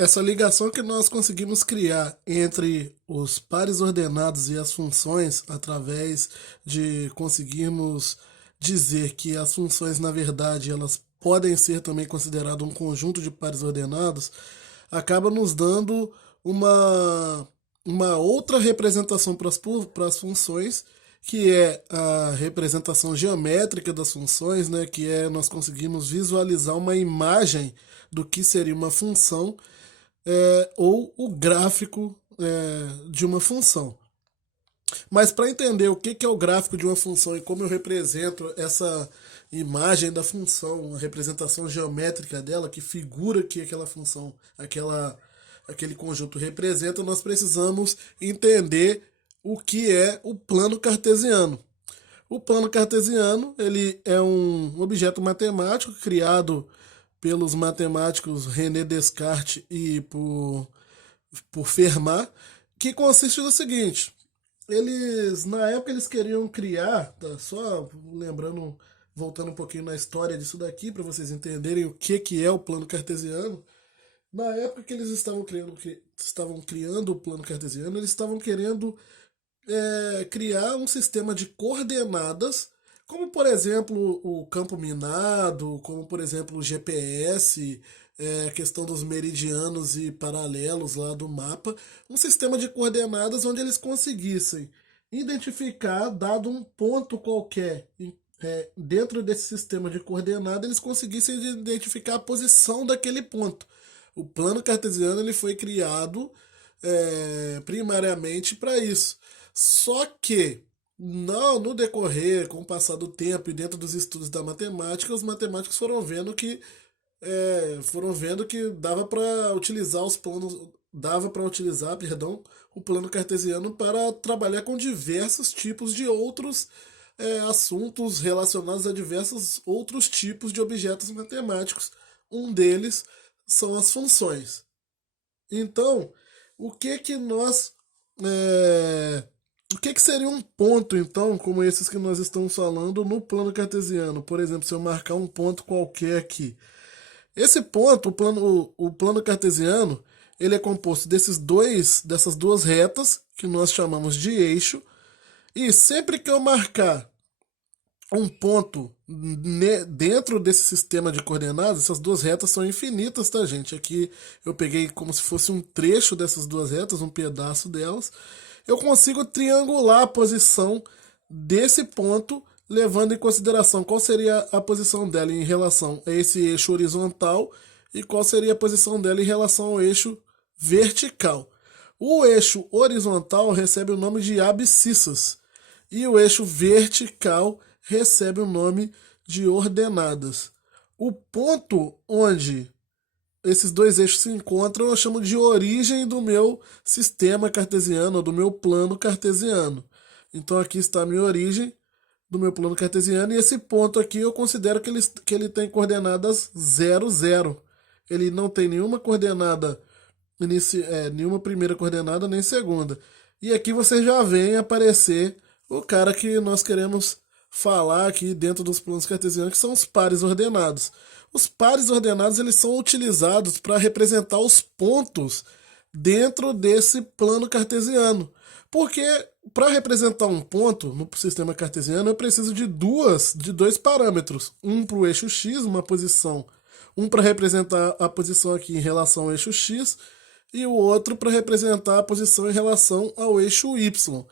Essa ligação que nós conseguimos criar entre os pares ordenados e as funções, através de conseguirmos dizer que as funções, na verdade, elas podem ser também consideradas um conjunto de pares ordenados, acaba nos dando uma, uma outra representação para as funções, que é a representação geométrica das funções, né, que é nós conseguimos visualizar uma imagem do que seria uma função ou o gráfico de uma função. Mas para entender o que é o gráfico de uma função e como eu represento essa imagem da função, a representação geométrica dela, que figura que aquela função, aquele conjunto representa, nós precisamos entender o que é o plano cartesiano. O plano cartesiano ele é um objeto matemático criado pelos matemáticos René Descartes e por Fermat, que consiste no seguinte: eles na época eles queriam criar, tá, só lembrando, voltando um pouquinho na história disso daqui para vocês entenderem o que é o plano cartesiano. Na época que eles estavam criando o plano cartesiano, eles estavam querendo criar um sistema de coordenadas, como por exemplo o campo minado, como por exemplo o GPS, a questão dos meridianos e paralelos lá do mapa, um sistema de coordenadas onde eles conseguissem identificar, dado um ponto qualquer dentro desse sistema de coordenadas, eles conseguissem identificar a posição daquele ponto. O plano cartesiano ele foi criado primariamente para isso. Só que no decorrer, com o passar do tempo e dentro dos estudos da matemática, os matemáticos foram vendo que dava para utilizar, perdão, o plano cartesiano para trabalhar com diversos tipos de outros assuntos relacionados a diversos outros tipos de objetos matemáticos. Um deles são as funções. Então, o que que nós o que que seria um ponto, então, como esses que nós estamos falando no plano cartesiano? Por exemplo, se eu marcar um ponto qualquer aqui. Esse ponto, o plano cartesiano, ele é composto dessas duas retas, que nós chamamos de eixo, e sempre que eu marcar um ponto dentro desse sistema de coordenadas, essas duas retas são infinitas, tá, gente? Aqui eu peguei como se fosse um trecho dessas duas retas, um pedaço delas. Eu consigo triangular a posição desse ponto, levando em consideração qual seria a posição dela em relação a esse eixo horizontal e qual seria a posição dela em relação ao eixo vertical. O eixo horizontal recebe o nome de abscissas e o eixo vertical recebe o nome de ordenadas. O ponto onde esses dois eixos se encontram eu chamo de origem do meu sistema cartesiano, ou do meu plano cartesiano. Então aqui está a minha origem do meu plano cartesiano, e esse ponto aqui eu considero que ele tem coordenadas 0, 0. Ele não tem nenhuma coordenada, nenhuma primeira coordenada, nem segunda. E aqui você já vem aparecer o cara que nós queremos falar aqui dentro dos planos cartesianos, que são os pares ordenados. Os pares ordenados eles são utilizados para representar os pontos dentro desse plano cartesiano. Porque para representar um ponto no sistema cartesiano eu preciso de dois parâmetros, um para o eixo x, uma posição, um para representar a posição aqui em relação ao eixo x e o outro para representar a posição em relação ao eixo y.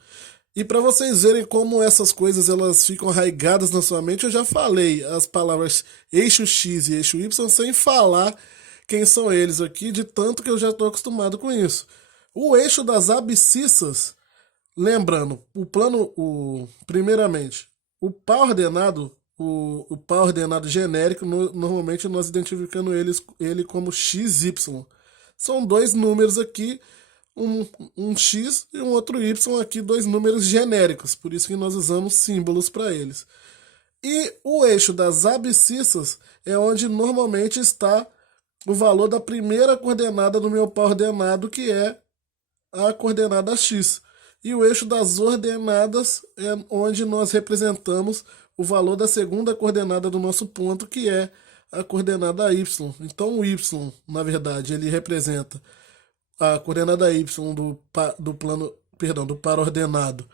E para vocês verem como essas coisas elas ficam arraigadas na sua mente, eu já falei as palavras eixo X e eixo Y sem falar quem são eles aqui, de tanto que eu já estou acostumado com isso. O eixo das abscissas, lembrando, primeiramente, o par ordenado, o par ordenado genérico, normalmente nós identificando ele como XY. São dois números aqui, um X e um outro Y aqui, dois números genéricos, por isso que nós usamos símbolos para eles. E o eixo das abscissas é onde normalmente está o valor da primeira coordenada do meu par ordenado, que é a coordenada x. E o eixo das ordenadas é onde nós representamos o valor da segunda coordenada do nosso ponto, que é a coordenada y. Então o y, na verdade, ele representa a coordenada y do plano, perdão, do par ordenado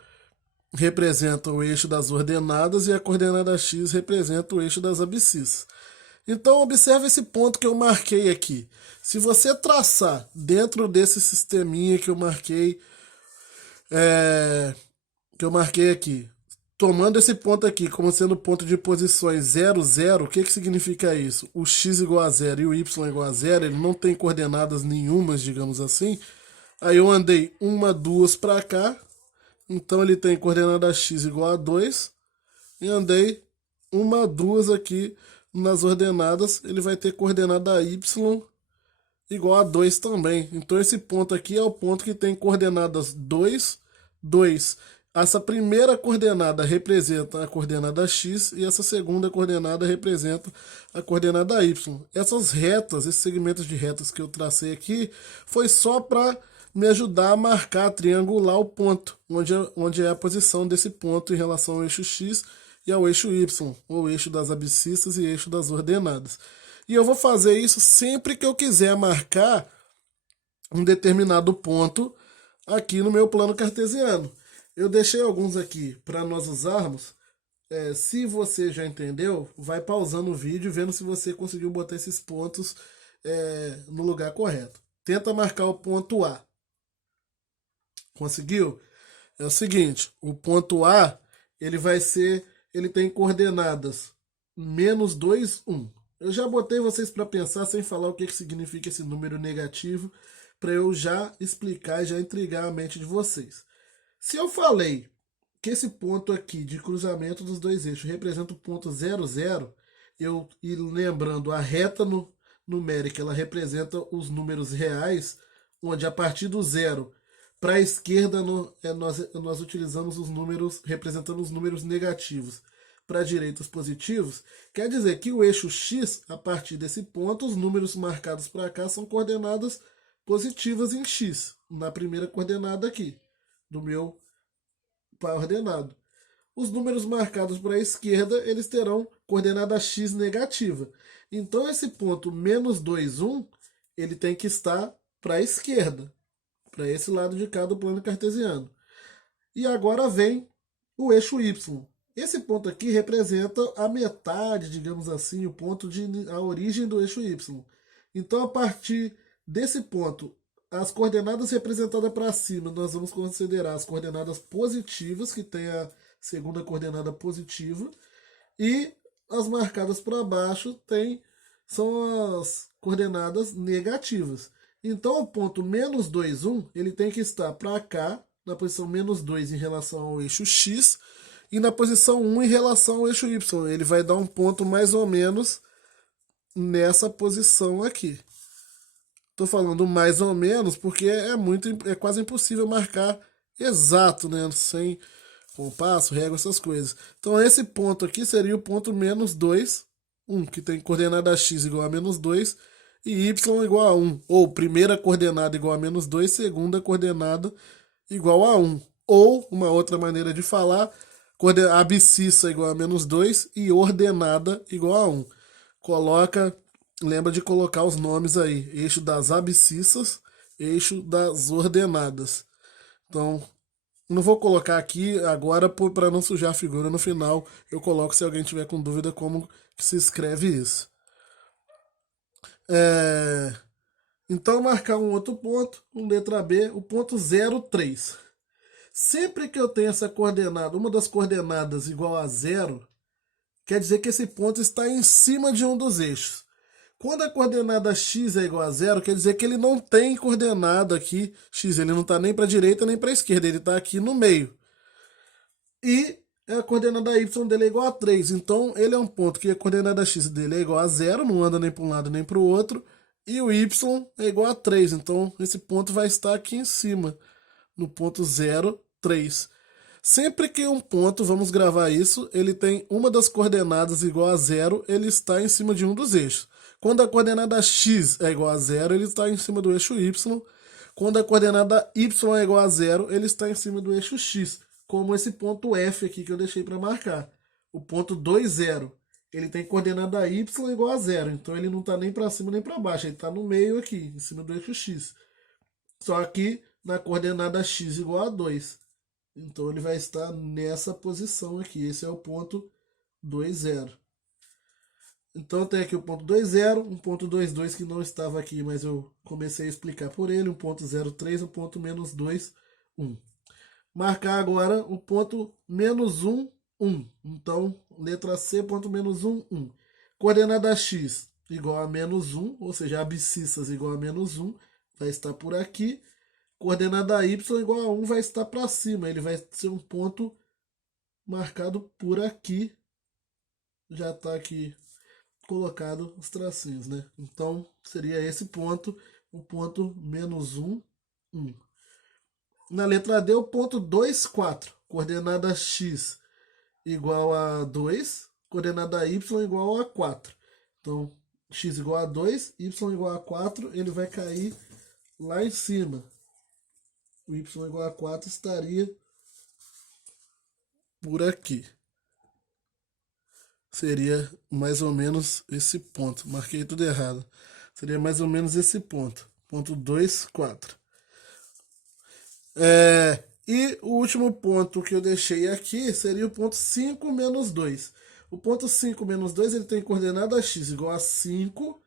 representa o eixo das ordenadas e a coordenada x representa o eixo das abscissas. Então observe esse ponto que eu marquei aqui. Se você traçar dentro desse sisteminha que eu marquei, aqui, tomando esse ponto aqui como sendo ponto de posições 0, 0, o que significa isso? O x igual a 0 e o y igual a 0, ele não tem coordenadas nenhumas, digamos assim. Aí eu andei 1, 2 para cá, então ele tem coordenada x igual a 2, e andei 1, 2 aqui nas ordenadas, ele vai ter coordenada y igual a 2 também. Então esse ponto aqui é o ponto que tem coordenadas 2, 2. Essa primeira coordenada representa a coordenada x e essa segunda coordenada representa a coordenada y. Essas retas, esses segmentos de retas que eu tracei aqui, foi só para me ajudar a marcar, triangular o ponto, onde é a posição desse ponto em relação ao eixo x e ao eixo y, ou eixo das abscissas e eixo das ordenadas. E eu vou fazer isso sempre que eu quiser marcar um determinado ponto aqui no meu plano cartesiano. Eu deixei alguns aqui para nós usarmos. Se você já entendeu, vai pausando o vídeo vendo se você conseguiu botar esses pontos no lugar correto. Tenta marcar o ponto A. Conseguiu? É o seguinte, o ponto A, ele tem coordenadas -2, 1. Eu já botei vocês para pensar sem falar o que significa esse número negativo, para eu já explicar e já intrigar a mente de vocês. Se eu falei que esse ponto aqui de cruzamento dos dois eixos representa o ponto 0, 0, e lembrando, a reta numérica ela representa os números reais, onde a partir do 0 para a esquerda nós utilizamos os números representando os números negativos. Para a direita os positivos, quer dizer que o eixo x, a partir desse ponto, os números marcados para cá são coordenadas positivas em x, na primeira coordenada aqui, do meu par ordenado. Os números marcados para a esquerda, eles terão coordenada x negativa. Então esse ponto -2, 1, ele tem que estar para a esquerda, para esse lado de cá do plano cartesiano. E agora vem o eixo y. Esse ponto aqui representa a metade, digamos assim, a origem do eixo y. Então, a partir desse ponto, as coordenadas representadas para cima, nós vamos considerar as coordenadas positivas, que tem a segunda coordenada positiva, e as marcadas para baixo são as coordenadas negativas. Então, o ponto -2, 1, ele tem que estar para cá, na posição -2 em relação ao eixo x, e na posição 1 em relação ao eixo y. Ele vai dar um ponto mais ou menos nessa posição aqui. Estou falando mais ou menos porque é quase impossível marcar exato, né? Sem compasso, régua, essas coisas. Então esse ponto aqui seria o ponto -2, 1, que tem coordenada x igual a -2 e y igual a 1. Ou primeira coordenada igual a -2, segunda coordenada igual a 1. Ou, uma outra maneira de falar, abscissa igual a -2 e ordenada igual a 1. Lembra de colocar os nomes aí, eixo das abscissas, eixo das ordenadas. Então, não vou colocar aqui agora para não sujar a figura. No final eu coloco se alguém tiver com dúvida como que se escreve isso. Então, marcar um outro ponto, letra B, o ponto 0, 3. Sempre que eu tenho essa coordenada, uma das coordenadas igual a 0, quer dizer que esse ponto está em cima de um dos eixos. Quando a coordenada x é igual a 0, quer dizer que ele não tem coordenada aqui, x, ele não está nem para a direita nem para a esquerda, ele está aqui no meio. E a coordenada y dele é igual a 3, então ele é um ponto que a coordenada x dele é igual a 0, não anda nem para um lado nem para o outro, e o y é igual a 3, então esse ponto vai estar aqui em cima, no ponto 0, 3. Sempre que um ponto, vamos gravar isso, ele tem uma das coordenadas igual a 0, ele está em cima de um dos eixos. Quando a coordenada x é igual a 0, ele está em cima do eixo y. Quando a coordenada y é igual a 0, ele está em cima do eixo x, como esse ponto F aqui que eu deixei para marcar. O ponto 2, 0. ele tem coordenada y igual a zero. Então ele não está nem para cima nem para baixo. Ele está no meio aqui, em cima do eixo x. Só que na coordenada x igual a 2. Então ele vai estar nessa posição aqui. Esse é o ponto 2, 0. Então tem aqui o ponto 2, 0, um ponto 2, 2 que não estava aqui, mas eu comecei a explicar por ele, um ponto 0, 3, um ponto menos 2, 1. Marcar agora o ponto menos 1, 1. Então, letra C, ponto menos 1, 1. Coordenada x igual a menos 1, ou seja, abscissas igual a menos 1, vai estar por aqui. Coordenada y igual a 1 vai estar para cima, ele vai ser um ponto marcado por aqui. Já está aqui colocado os tracinhos, né? Então, seria esse ponto, o ponto menos 1, 1. Na letra D, o ponto 2, 4. Coordenada x igual a 2, coordenada y igual a 4. Então, x igual a 2, y igual a 4, ele vai cair lá em cima. O y igual a 4 estaria por aqui. Seria mais ou menos esse ponto. Marquei tudo errado. Seria mais ou menos esse ponto. Ponto 2, 4. E o último ponto que eu deixei aqui seria o ponto 5 menos 2. O ponto 5 menos 2 ele tem coordenada x igual a 5.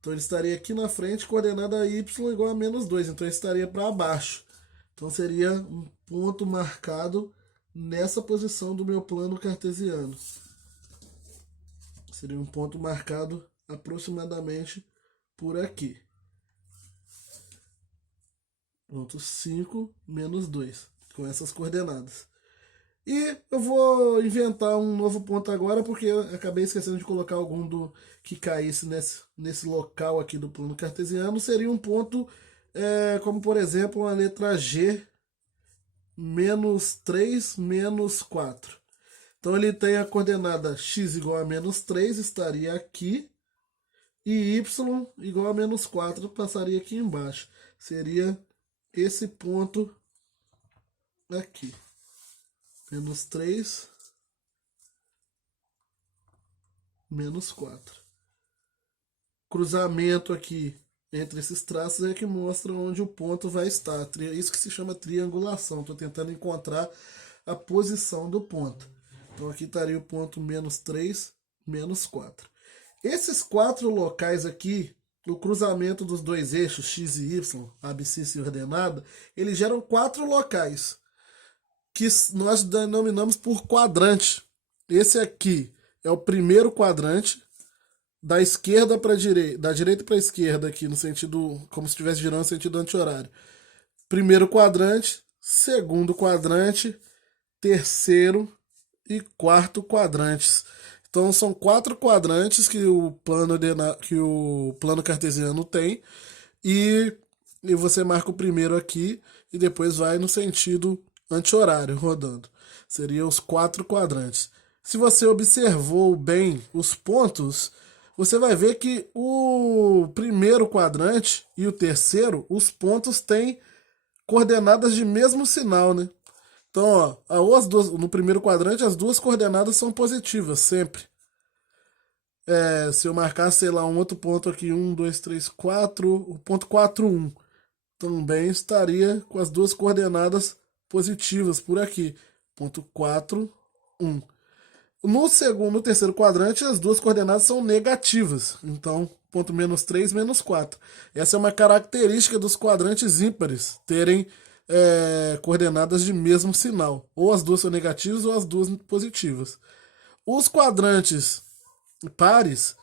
Então ele estaria aqui na frente, coordenada y igual a menos 2. Então ele estaria para baixo. Então seria um ponto marcado nessa posição do meu plano cartesiano. Seria um ponto marcado aproximadamente por aqui. Ponto 5 menos 2, com essas coordenadas. E eu vou inventar um novo ponto agora, porque eu acabei esquecendo de colocar algum do que caísse nesse local aqui do plano cartesiano. Seria um ponto, como por exemplo, a letra G, menos 3, menos 4. Então ele tem a coordenada x igual a menos 3, estaria aqui, e y igual a menos 4 passaria aqui embaixo. Seria esse ponto aqui. Menos 3, menos 4. Cruzamento aqui entre esses traços é que mostra onde o ponto vai estar. Isso que se chama triangulação. Estou tentando encontrar a posição do ponto. Então aqui estaria o ponto menos 3, menos 4. Esses 4 locais aqui, o cruzamento dos dois eixos, x e y, abscissa e ordenada, eles geram 4 locais, que nós denominamos por quadrante. Esse aqui é o primeiro quadrante, da esquerda para a direita, da direita para a esquerda aqui, no sentido, como se estivesse girando no sentido anti-horário. Primeiro quadrante, segundo quadrante, terceiro e quarto quadrantes. Então são 4 quadrantes que o plano cartesiano tem, e você marca o primeiro aqui e depois vai no sentido anti-horário rodando. Seriam os 4 quadrantes. Se você observou bem os pontos, você vai ver que o primeiro quadrante e o terceiro, os pontos têm coordenadas de mesmo sinal, né? Então, ó, no primeiro quadrante, as duas coordenadas são positivas, sempre. Se eu marcar, sei lá, um outro ponto aqui, 1, 2, 3, 4, o ponto 4, 1, também estaria com as duas coordenadas positivas por aqui. Ponto 4, 1. No terceiro quadrante, as duas coordenadas são negativas. Então, ponto menos 3, menos 4. Essa é uma característica dos quadrantes ímpares, terem coordenadas de mesmo sinal. Ou as duas são negativas ou as duas positivas. Os quadrantes pares,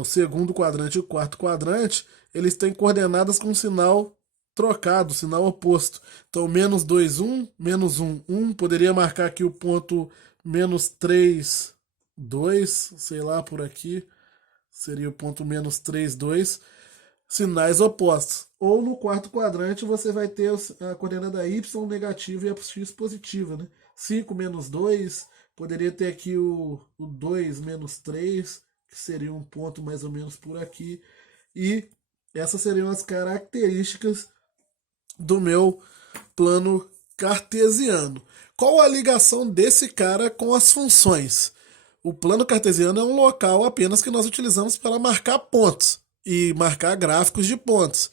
o segundo quadrante e o quarto quadrante, eles têm coordenadas com sinal trocado, sinal oposto. Então, menos 2, 1, menos 1, 1. Poderia marcar aqui o ponto menos 3, 2, sei lá, por aqui. Seria o ponto menos 3, 2. Sinais opostos. Ou no quarto quadrante você vai ter a coordenada y negativa e a x positiva, né? 5 menos 2, poderia ter aqui o 2 menos 3, que seria um ponto mais ou menos por aqui. E essas seriam as características do meu plano cartesiano. Qual a ligação desse cara com as funções? O plano cartesiano é um local apenas que nós utilizamos para marcar pontos e marcar gráficos de pontos.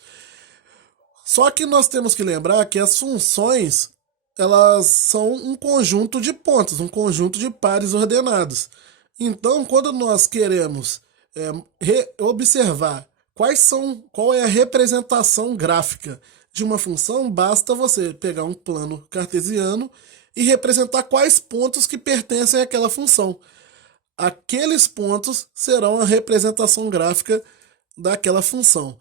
Só que nós temos que lembrar que as funções elas são um conjunto de pontos, um conjunto de pares ordenados. Então, quando nós queremos observar qual é a representação gráfica de uma função, basta você pegar um plano cartesiano e representar quais pontos que pertencem àquela função. Aqueles pontos serão a representação gráfica daquela função.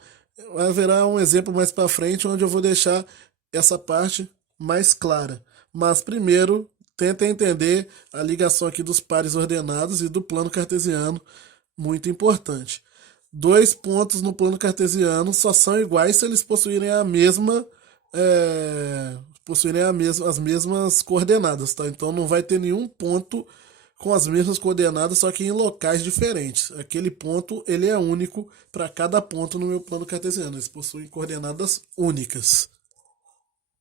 Haverá um exemplo mais para frente onde eu vou deixar essa parte mais clara. Mas primeiro, tenta entender a ligação aqui dos pares ordenados e do plano cartesiano, muito importante. Dois pontos no plano cartesiano só são iguais se eles possuírem a mesma as mesmas coordenadas, tá? Então não vai ter nenhum ponto com as mesmas coordenadas, só que em locais diferentes. Aquele ponto ele é único para cada ponto no meu plano cartesiano. Eles possuem coordenadas únicas.